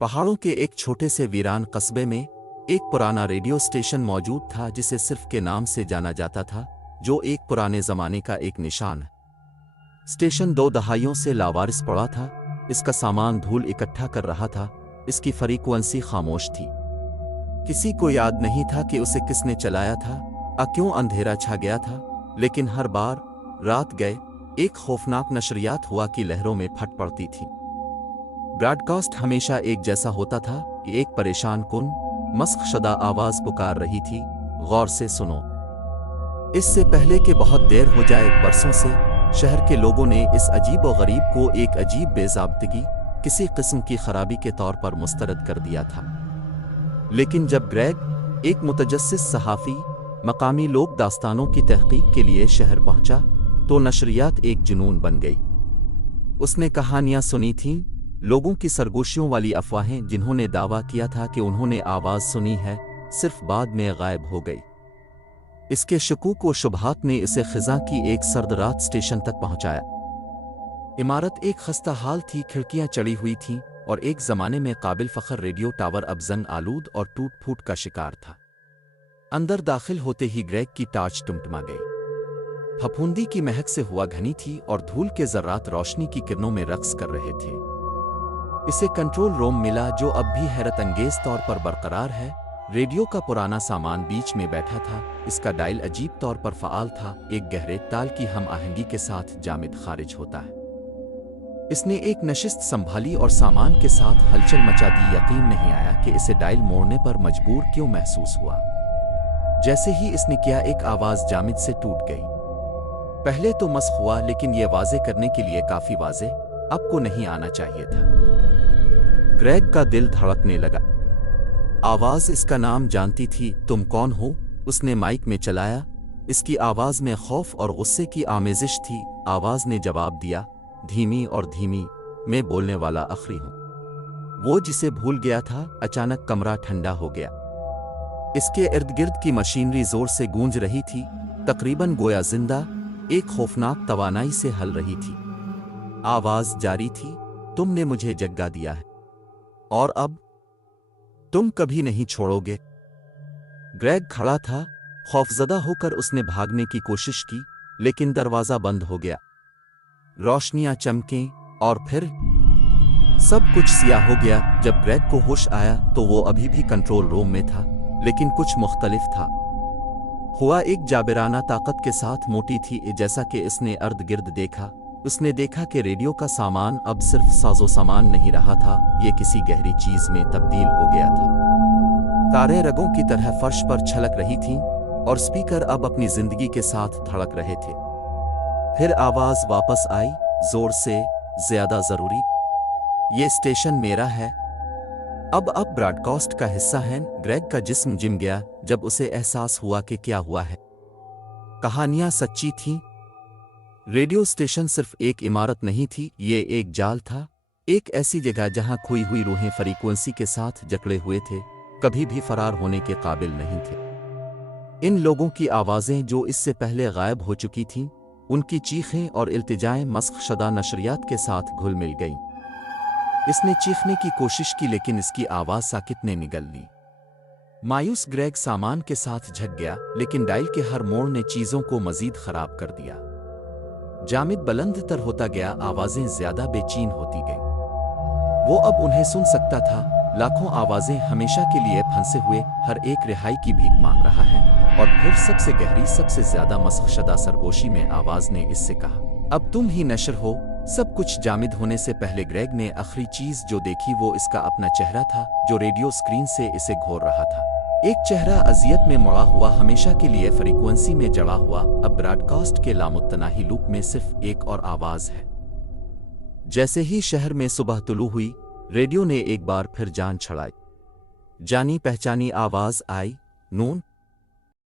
पहाड़ों के एक छोटे से वीरान कस्बे में एक पुराना रेडियो स्टेशन मौजूद था जिसे सिर्फ के नाम से जाना जाता था, जो एक पुराने जमाने का एक निशान है। स्टेशन 2 दहाइयों से लावारिस पड़ा था। इसका सामान धूल इकट्ठा कर रहा था। इसकी फ्रीक्वेंसी खामोश थी। किसी को याद नहीं था कि उसे किसने चलाया था, क्यों अंधेरा छा गया था। लेकिन हर बार रात गए एक खौफनाक नशरियात हुआ की लहरों में फट पड़ती थी। ब्रॉडकास्ट हमेशा एक जैसा होता था कि एक परेशान कुन मस्क शुदा आवाज पुकार रही थी, गौर से सुनो। इससे पहले कि बहुत देर हो जाए, बरसों से शहर के लोगों ने इस अजीब व गरीब को एक अजीब बेज़ाब्तगी, किसी किस्म की खराबी के तौर पर मुस्तरद कर दिया था। लेकिन जब ग्रेग, एक मुतजस्सिस सहाफ़ी, मकामी लोक दास्तानों की तहकीक के लिए शहर पहुंचा, तो नशरियात एक जुनून बन गई। उसने कहानियां सुनी थीं, लोगों की सरगोशियों वाली अफवाहें जिन्होंने दावा किया था कि उन्होंने आवाज़ सुनी है, सिर्फ बाद में गायब हो गई। इसके शकूक व शुबहात ने इसे खिज़ां की एक सर्द रात स्टेशन तक पहुंचाया। इमारत एक खस्ता हाल थी, खिड़कियां चढ़ी हुई थीं और एक ज़माने में काबिल फ़ख्र रेडियो टावर अब जंग आलूद और टूट फूट का शिकार था। अंदर दाखिल होते ही ग्रेग की टार्च टिमटिमा गई। फफूंदी की महक से हुआ घनी थी और धूल के ज़र्रात रोशनी की किरणों में रक्स कर रहे थे। इसे कंट्रोल रूम मिला, जो अब भी हैरत अंगेज तौर पर बरकरार है। रेडियो का पुराना सामान बीच में बैठा था। इसका डायल अजीब तौर पर फ़आल था, एक गहरे ताल की हम आहंगी के साथ जामिद खारिज होता है। इसने एक नशिस्त संभाली और सामान के साथ हलचल मचा दी। यकीन नहीं आया कि इसे डायल मोड़ने पर मजबूर क्यों महसूस हुआ। जैसे ही इसने किया, एक आवाज़ जामिद से टूट गई। पहले तो मस्ख हुआ, लेकिन यह वाजे करने के लिए काफ़ी वाजे, अब को नहीं आना चाहिए था। ग्रेग का दिल धड़कने लगा। आवाज़ इसका नाम जानती थी। तुम कौन हो? उसने माइक में चलाया। इसकी आवाज़ में खौफ और गुस्से की आमेजिश थी। आवाज़ ने जवाब दिया, धीमी और धीमी, मैं बोलने वाला आखिरी हूँ। वो जिसे भूल गया था। अचानक कमरा ठंडा हो गया। इसके इर्द गिर्द की मशीनरी जोर से गूंज रही थी, तकरीबन गोया जिंदा, एक खौफनाक तवानाई से हल रही थी। आवाज़ जारी थी, तुमने मुझे जगा दिया है और अब तुम कभी नहीं छोड़ोगे। ग्रेग खड़ा था, खौफजदा होकर उसने भागने की कोशिश की, लेकिन दरवाज़ा बंद हो गया। रोशनियां चमकें और फिर सब कुछ सियाह हो गया। जब ग्रेग को होश आया तो वो अभी भी कंट्रोल रूम में था, लेकिन कुछ मुख्तलिफ था। हुआ एक जाबिराना ताकत के साथ मोटी थी। जैसा कि इसने अर्द गिर्द देखा, उसने देखा कि रेडियो का सामान अब सिर्फ साजो सामान नहीं रहा था, ये किसी गहरी चीज में तब्दील हो गया था। तारे रगों की तरह फर्श पर छलक रही थीं और स्पीकर अब अपनी जिंदगी के साथ धड़क रहे थे। फिर आवाज वापस आई, जोर से, ज्यादा जरूरी, ये स्टेशन मेरा है, अब ब्रॉडकास्ट का हिस्सा है। ग्रेग का जिस्म जिम गया जब उसे एहसास हुआ कि क्या हुआ है। कहानियां सच्ची थीं। रेडियो स्टेशन सिर्फ एक इमारत नहीं थी, ये एक जाल था, एक ऐसी जगह जहां खोई हुई रूहें फ्रीक्वेंसी के साथ जकड़े हुए थे, कभी भी फरार होने के काबिल नहीं थे। इन लोगों की आवाज़ें जो इससे पहले गायब हो चुकी थीं, उनकी चीखें और इल्तिजाएं मस्ख शुदा नशरियात के साथ घुल मिल गईं। इसने चीखने की कोशिश की, लेकिन इसकी आवाज़ साकित ने निगल ली। मायूस ग्रेग सामान के साथ झक गया, लेकिन डायल के हर मोड़ ने चीज़ों को मजीद खराब कर दिया। जामिद बुलंद तर होता गया, आवाज़ें ज्यादा बेचैन होती गईं। वो अब उन्हें सुन सकता था। लाखों आवाज़ें हमेशा के लिए फंसे हुए, हर एक रिहाई की भीख मांग रहा है। और फिर सबसे गहरी, सबसे ज्यादा मस्खशदा सरगोशी में आवाज़ ने इससे कहा, अब तुम ही नशर हो। सब कुछ जामिद होने से पहले ग्रेग ने आखिरी चीज जो देखी वो इसका अपना चेहरा था, जो रेडियो स्क्रीन से इसे घोर रहा था। एक चेहरा अजियत में मुड़ा हुआ, हमेशा के लिए फ्रीक्वेंसी में जड़ा हुआ। अब ब्रॉडकास्ट के लामुत्तनाही लूप में सिर्फ एक और आवाज है। जैसे ही शहर में सुबह तुलू हुई, रेडियो ने एक बार फिर जान छड़ाई। जानी पहचानी आवाज आई, नून,